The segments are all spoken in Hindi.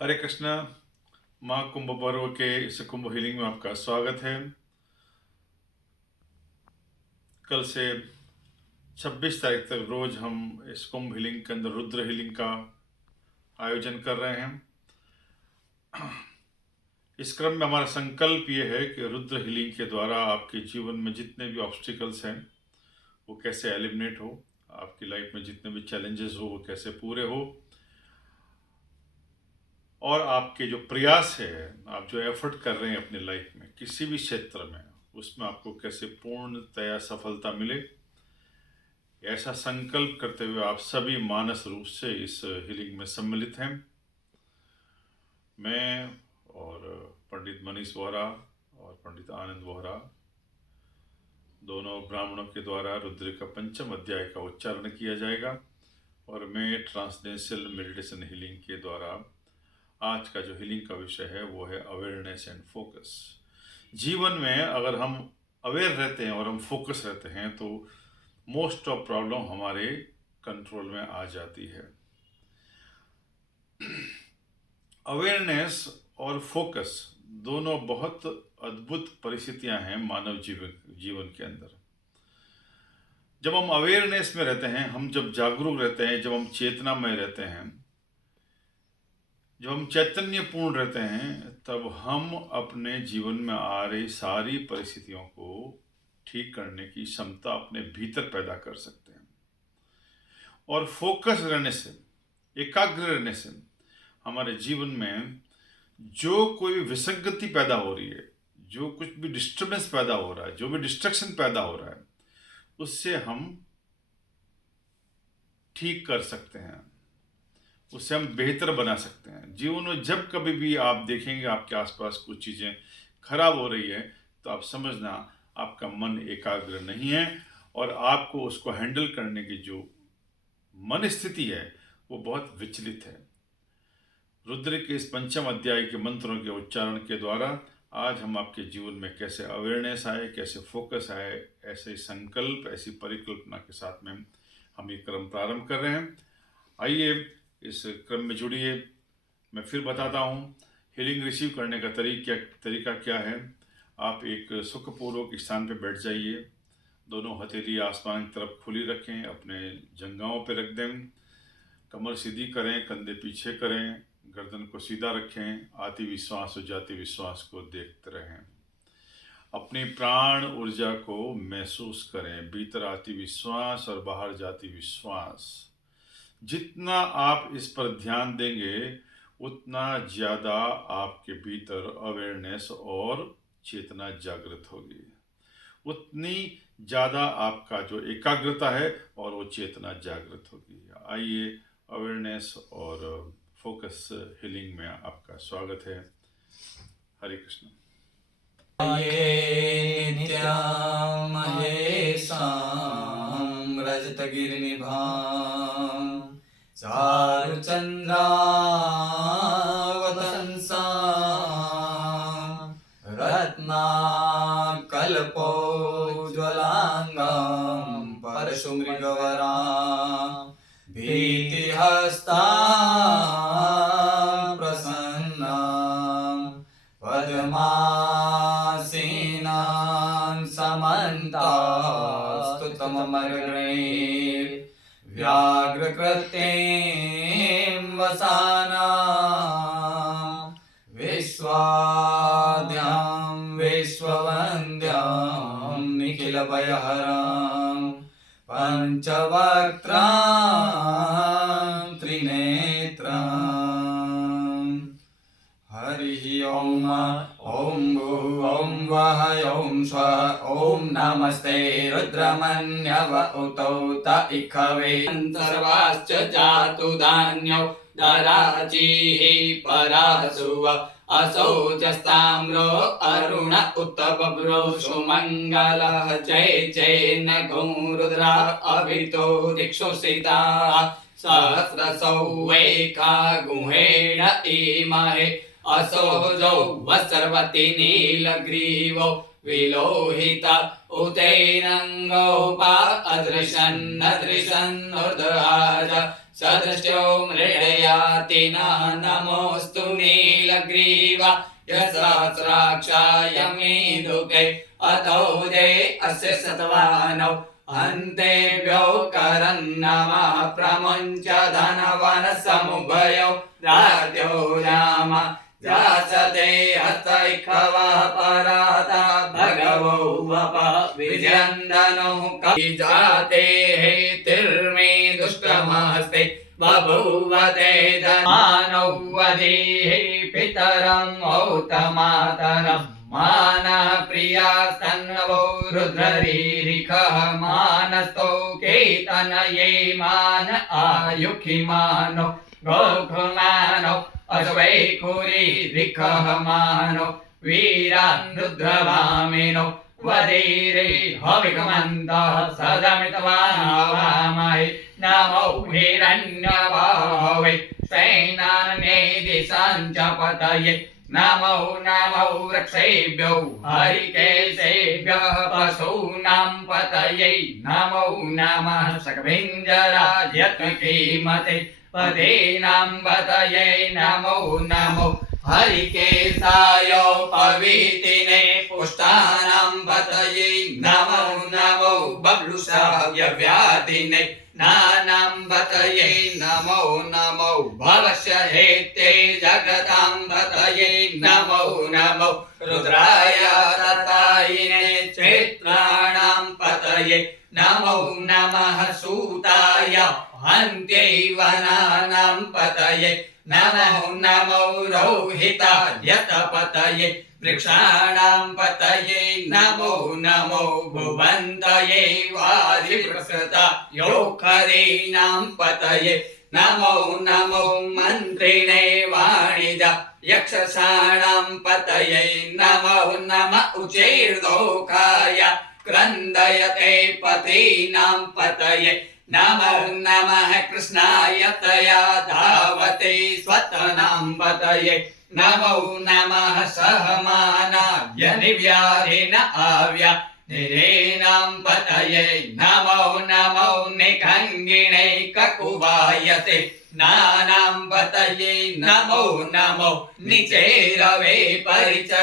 हरे कृष्णा। माँ कुंभ पर्व के इस कुंभ हीलिंग में आपका स्वागत है। कल से 26 तारीख तक रोज हम इस कुंभ हीलिंग के अंदर रुद्र हीलिंग का आयोजन कर रहे हैं। इस क्रम में हमारा संकल्प ये है कि रुद्र हीलिंग के द्वारा आपके जीवन में जितने भी ऑब्स्टिकल्स हैं वो कैसे एलिमिनेट हो, आपकी लाइफ में जितने भी चैलेंजेस हो वो कैसे पूरे हो, और आपके जो प्रयास है, आप जो एफर्ट कर रहे हैं अपनी लाइफ में किसी भी क्षेत्र में, उसमें आपको कैसे पूर्णतया सफलता मिले। ऐसा संकल्प करते हुए आप सभी मानस रूप से इस हीलिंग में सम्मिलित हैं। मैं और पंडित मनीष वोहरा और पंडित आनंद वोहरा दोनों ब्राह्मणों के द्वारा रुद्र का पंचम अध्याय का उच्चारण किया जाएगा, और मैं ट्रांसडेंशियल मेडिटेशन हीलिंग के द्वारा आज का जो हीलिंग का विषय है वो है अवेयरनेस एंड फोकस। जीवन में अगर हम अवेयर रहते हैं और हम फोकस रहते हैं तो मोस्ट ऑफ प्रॉब्लम हमारे कंट्रोल में आ जाती है। अवेयरनेस और फोकस दोनों बहुत अद्भुत परिस्थितियां हैं मानव जीवन के अंदर। जब हम अवेयरनेस में रहते हैं, हम जब जागरूक रहते हैं, जब हम चेतनामय रहते हैं, जब हम चैतन्यपूर्ण रहते हैं, तब हम अपने जीवन में आ रही सारी परिस्थितियों को ठीक करने की क्षमता अपने भीतर पैदा कर सकते हैं। और फोकस रहने से, एकाग्र रहने से हमारे जीवन में जो कोई विसंगति पैदा हो रही है, जो कुछ भी डिस्टर्बेंस पैदा हो रहा है, जो भी डिस्ट्रक्शन पैदा हो रहा है, उससे हम ठीक कर सकते हैं, उससे हम बेहतर बना सकते हैं। जीवन में जब कभी भी आप देखेंगे आपके आसपास कुछ चीज़ें खराब हो रही है तो आप समझना आपका मन एकाग्र नहीं है, और आपको उसको हैंडल करने की जो मन स्थिति है वो बहुत विचलित है। रुद्र के इस पंचम अध्याय के मंत्रों के उच्चारण के द्वारा आज हम आपके जीवन में कैसे अवेयरनेस आए, कैसे फोकस आए, ऐसे संकल्प, ऐसी परिकल्पना के साथ में हम ये क्रम प्रारंभ कर रहे हैं। आइए इस क्रम में जुड़िए। मैं फिर बताता हूँ हीलिंग रिसीव करने का तरीका क्या है। आप एक सुखपूर्वक स्थान पर बैठ जाइए, दोनों हथेली आसमान की तरफ खुली रखें, अपने जंघाओं पर रख दें, कमर सीधी करें, कंधे पीछे करें, गर्दन को सीधा रखें, आती विश्वास और जाती विश्वास को देखते रहें। अपनी प्राण ऊर्जा को महसूस करें, भीतर आती विश्वास और बाहर जाती विश्वास। जितना आप इस पर ध्यान देंगे उतना ज़्यादा आपके भीतर अवेयरनेस और चेतना जागृत होगी, उतनी ज़्यादा आपका जो एकाग्रता है और वो चेतना जागृत होगी। आइए अवेयरनेस और फोकस हीलिंग में आपका स्वागत है। हरे कृष्ण। ये नित्यां महेशां रजतगिरिनिभां चारुचन्द्रावतंसां रत्नाकल्पोज्ज्वलाङ्गां परशुमृगवरां भीतिहस्तां प्रसन्नां पद्मासीनां समन्तास्तुतममरगणैः व्याघ्रकृत्यं वसानां विश्वाद्यां विश्ववन्द्यां निखिलभयहरां पञ्चवक्त्रां त्रिनेत्रां। हरिः ॐ ॐ भूः ॐ वः ॐ स्वः ॐ नमस्ते रुद्रमन्यव उतौ त इखवे सर्वाश्च जातु धान्यौ दराचीः परासुव असौ जस्ताम्रो अरुण उत बभ्रो सुमङ्गलः जय जय नगो रुद्रा अभितो दिक्षुषिता सहस्रसौ वैका गुहेण इमहे असोजौ वसर्वति नीलग्रीवौ विलोहित उतैरङ्गौपा अदृशन्नदृशन्नुर्दहाज सदृष्टो मृडयाति नमोऽस्तु नीलग्रीवा यस्राक्षाय मेदुके अतो दे अस्य सत्वानौ अन्तेभ्यो करन्नमः प्रमुञ्च धनवन समुभयो रात्यो राम जासते हस्तैखवः पराता भगवो वप विजन्दनो जाते हेतिर्मे दुष्टमस्ते बभूवते धनमानौ वदेः पितरं औतमातरम् मानः प्रियास्तन्वो रुद्ररीरिखः मानस्तो केतनये मान आयुखिमानो गोखुमानो अश्वैकुरीरिखः मानो वीरान् रुद्रभामिनो वदीरे हविकमन्तः सदमितवामहे नमो हिरण्यबाहवे सेनानेदिशाञ्च पतये नमो नमो वृक्षेभ्यो हरिकेशेभ्यः पशूनां पतये नमो नमः सकभिञ्जराजत्विकीमते पदीनां पतये नमो नमो हरिकेशाय पवीतिने पुष्टानां पतये नमो नमो बब्लुषाय व्याधिने नानां पतये नमो नमो भवस्य हेते जगतां पतये नमो नमो रुद्राय रतायिने चैत्राणां पतये नमो नमः सूताय हन्त्यैवनानां पतये नमो नमो रोहिताय पतये वृक्षाणां पतये नमो नमो भुवन्तये वारिवृषतायोखरीणां पतये नमो नमो मन्त्रिणे वाणिज यक्षसाणां पतये नमो नमः उचैर्दोकाय क्रन्दयते पतीनां पतये नमो नमः कृष्णाय तया धावते स्वतनां पतये नमो नमः सहमानाय निव्याधिन आव्या निरेणां पतये नमो नमो निखङ्गिणे ककुवायते नानां पतये नमो नमो निचेरवे परिचरायारण्यानां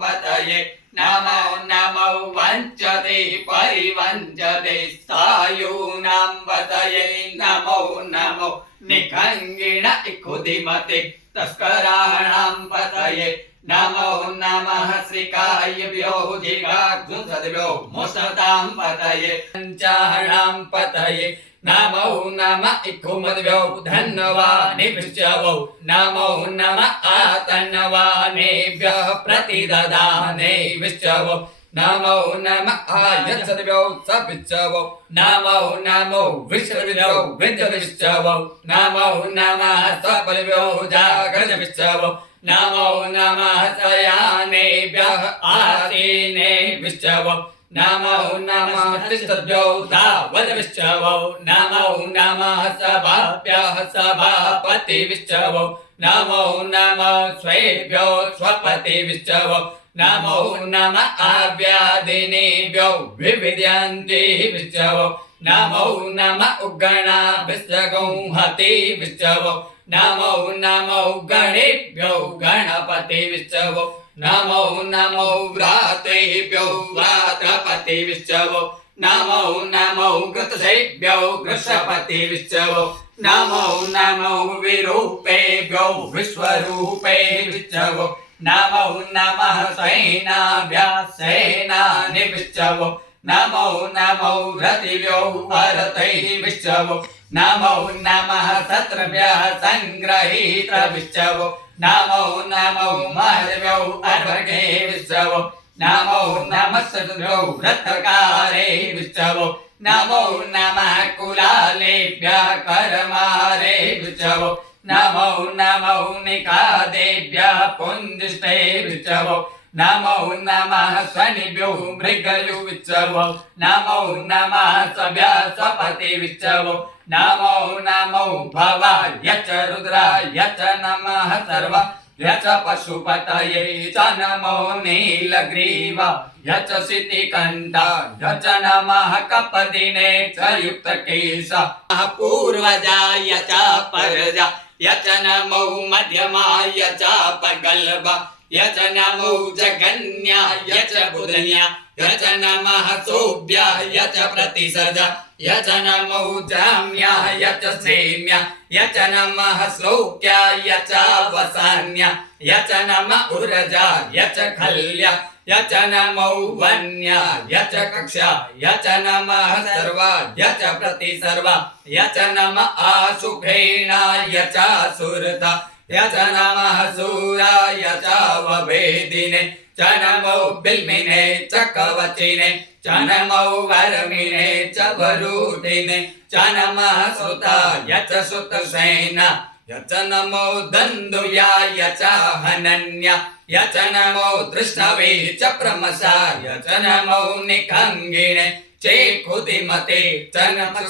पतये नमो नमो वञ्चते परिवञ्चते स्थायूनां पतये नमो नमो निखङ्गिण इखुदिमते तस्कराणां पतये नमो नमः श्रीकायभ्यो जिगाग्धुसद्भ्यो मुसतां पतये पञ्चाणां पतये नमो नमः इखुमद्भ्यो धन्वानिभ्यो नमो नमः आतन्वानेभ्यः प्रतिददानेभ्यो नमो नमः आयत्सद्भ्यो सविच्छवो नमो नमो विश्वभ्यो विद्यविश्चवो नमो नमः स्वबलभ्यो जागृतविश्चवो नमो नमः शयानेभ्यः आसीनेभ्यो नमो नमः तिष्ठद्भ्यो तावद्विश्चवो नमो नमः सभाभ्यः सभापतिविश्चवो नमो नमः स्वेभ्यो स्वपतिविश्चवो नमो नमः आव्यादिनेभ्यो विविद्यन्तिविश्चवो नमो नमः उगणाभिश्चगौहतिविश्चवो नमो नमो गणेभ्यो गणपतिविश्चवो नमो नमो व्रातेभ्यो व्रातपतिविश्चवो नमो नमो घृतसेभ्यो घृषपतिविश्चवो नमो नमो विरूपेभ्यो विश्वरूपेभ्यो नमो नमः सेनाभ्यः सेनानिभ्यो नमो नमो रतिभ्यो भरतैर्विश्चवो नमो नमः शत्रुभ्यः सङ्ग्रहीतृभ्यो नमो नमो महर्भ्यो अर्भगेभ्यो नमो नमः शत्रुभ्यो रथकारेभ्यो नमो नमः कुलालेभ्यः करमारेभ्यो नमो नमो निकादेभ्यः पुञ्जिष्टेभ्यो नमो नमः शनिभ्यो मृगयुविच्छवो नमो नमः सभ्यः सपतिविच्छवो नमो नमो भवाय च रुद्राय च नमः सर्व यच पशुपतये च नमो नीलग्रीवा यच सितिकण्ठा यच नमः कपदिने च युक्तकेशः पूर्वजाय च परजा यच नमो मध्यमाय च पगल्भा यच नमो जगन्याय च बुधन्या यच नमः सोभ्याय च प्रतिसर्जा यच नमो जाम्याय च सेम्या यच नमः श्लोक्याय च वसान्या यच नमः ऊर्जाय च खल्या यच नमो वन्याय च कक्षा यच नमः सर्वाय च प्रतिसर्वा यच नमः आशुभेणाय च सुरता यच नमः सूराय च ववेदिने च नमो बिल्मिने च कवचिने च नमो वर्मिणे च वरूटिने च नमः श्रुताय च श्रुतसेना यच नमो दन्दुयाय च हनन्या यच नमो तृष्णवे च प्रमसाय च नमो निखङ्गिणे चेकुतिमते च नमः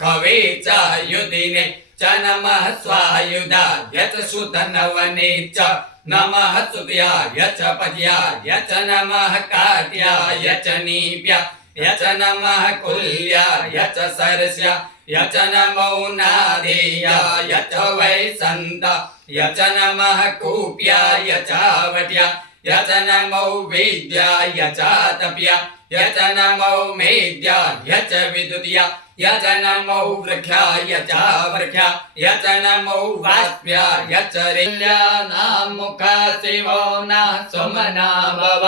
खवे च युधिने च नमः स्वायुधाय च सुधनवने च नमः स्तुत्याय च पद्याय च नमः काट्याय च नीप्याय च नमः कुल्याय च सरस्याय च नमो नादेयाय च वैसन्ताय च नमः कूप्याय च वट्याय च नमो वेद्याय च तप्याय च नमो मेद्याय च विदुत्याय च नमो वृक्षाय च वृक्षाय च नमो वाष्प्याय च रेल्यानामुखा शिवो न सुमना भव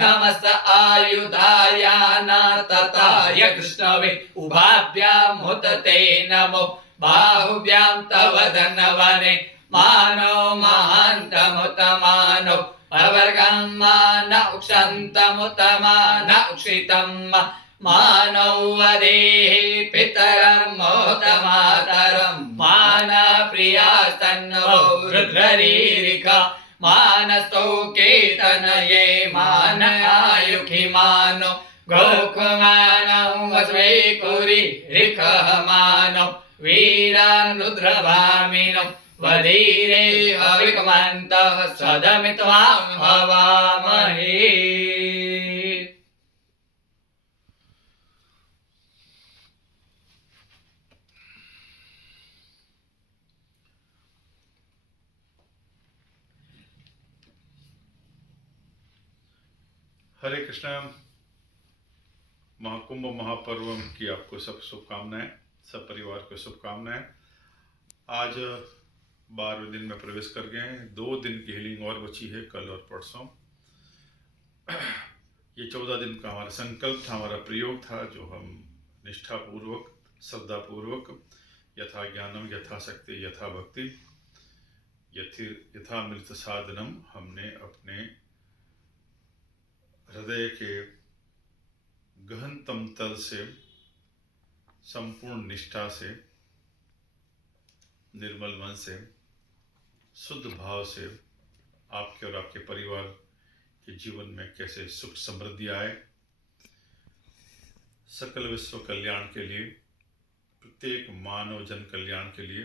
नमस्त आयुधाय नार्तताय कृष्णवे उभाभ्यां हुतते नमो बाहुभ्यां तव धनवने मानो महान्तमुतमानो परवर्गं मान उक्षन्तमुतमान उक्षितं मानौ वदेः पितरं मोदमातरं मान प्रियास्तन्नो रुद्ररीरिका मानस्तौ केतनये मान आयुखि मानो गोकुमानौ वस्वे कुरि रिकः मानो वीरान् रुद्रभामिनो वधीरे हविकमन्तः सदमित्वा हवामहे। हरे कृष्णा। महाकुंभ महापर्व की आपको सब शुभकामनाएं, सब परिवार को शुभकामनाएं। आज 12वें दिन में प्रवेश कर गए हैं। 2 दिन की हीलिंग और बची है, कल और परसों। ये 14 दिन का हमारा संकल्प था, हमारा प्रयोग था, जो हम निष्ठापूर्वक श्रद्धापूर्वक यथा ज्ञानम यथा शक्ति यथा भक्ति यथा मृत साधनम हमने अपने हृदय के गहनतम तल से संपूर्ण निष्ठा से, निर्मल मन से, शुद्ध भाव से आपके और आपके परिवार के जीवन में कैसे सुख समृद्धि आए, सकल विश्व कल्याण के लिए, प्रत्येक मानव जन कल्याण के लिए।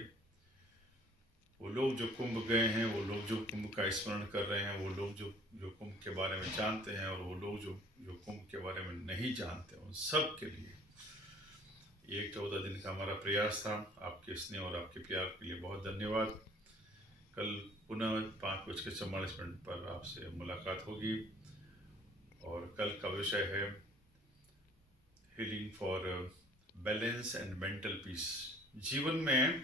वो लोग जो कुंभ गए हैं, वो लोग जो कुंभ का स्मरण कर रहे हैं, वो लोग जो कुंभ के बारे में जानते हैं, और वो लोग जो कुंभ के बारे में नहीं जानते, उन सब के लिए ये 14 दिन का हमारा प्रयास था। आपके स्नेह और आपके प्यार के लिए बहुत धन्यवाद। कल पुनः 5:44 पर आपसे मुलाकात होगी, और कल का विषय है healing for balance and mental peace. जीवन में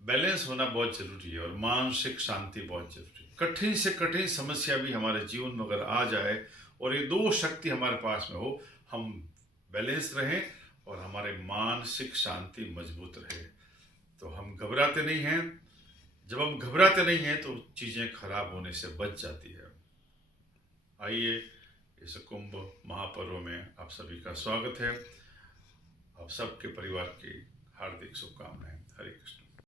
बैलेंस होना बहुत जरूरी है, और मानसिक शांति बहुत जरूरी है। कठिन से कठिन समस्या भी हमारे जीवन में अगर आ जाए और ये 2 शक्ति हमारे पास में हो, हम बैलेंस रहें और हमारे मानसिक शांति मजबूत रहे, तो हम घबराते नहीं हैं। जब हम घबराते नहीं हैं तो चीज़ें खराब होने से बच जाती है। आइए, इस कुंभ महापर्व में आप सभी का स्वागत है। आप सबके परिवार की हार्दिक शुभकामनाएं। हरे कृष्ण।